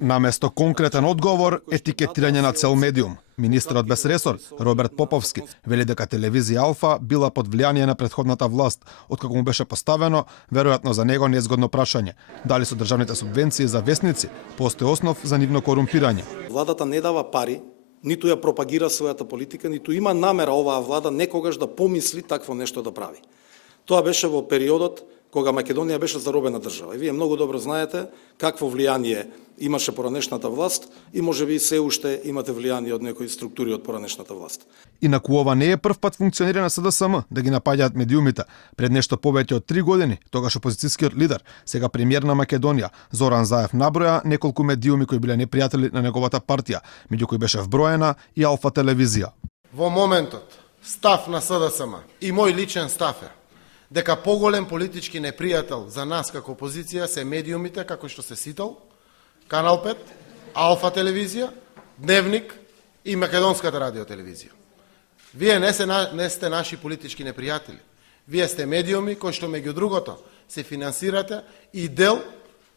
Наместо конкретен одговор, етикетирање на цел медиум. Министерот без ресор, Роберт Поповски, вели дека телевизија Алфа била под влијание на претходната власт, откако му беше поставено, веројатно за него незгодно прашање, дали со државните субвенции за весници постои основ за нивно корумпирање. Владата не дава пари, ниту ја пропагира својата политика, ниту има намера оваа влада некогаш да помисли такво нешто да прави. Тоа беше во периодот кога Македонија беше заробена држава. И вие многу добро знаете какво влијание имаше поранешната власт и можеби се уште имате влијание од некои структури од поранешната власт. Инаку ова не е прв пат функционира на СДСМ да ги напаѓаат медиумите. Пред нешто повеќе од 3 години, тогаш опозицијскиот лидер, сега премиер на Македонија, Зоран Заев наброја неколку медиуми кои биле непријатели на неговата партија, меѓу кои беше вброена и Алфа телевизија. Во моментот, став на СДСМ и мој личен став е дека поголем политички непријател за нас како опозиција се медиумите како што се Сител, Канал 5, Алфа телевизија, Дневник и Македонската радиотелевизија. Вие не сте наши политички непријатели. Вие сте медиуми кои што меѓу другото се финансирате и дел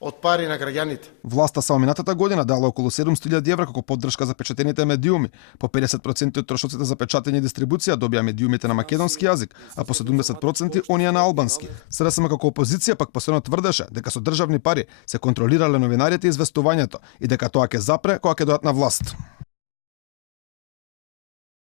од пари на граѓаните. Власта само минатата година дала околу 700.000 евра како поддршка за печатените медиуми. По 50% од трошоците за печатење и дистрибуција добија медиумите на македонски јазик, а по 70% оние на албански. СДСМ како опозиција пак постојано тврдеше дека со државни пари се контролирале новинарите и известувањето и дека тоа ќе запре кога ќе дојдат на власт.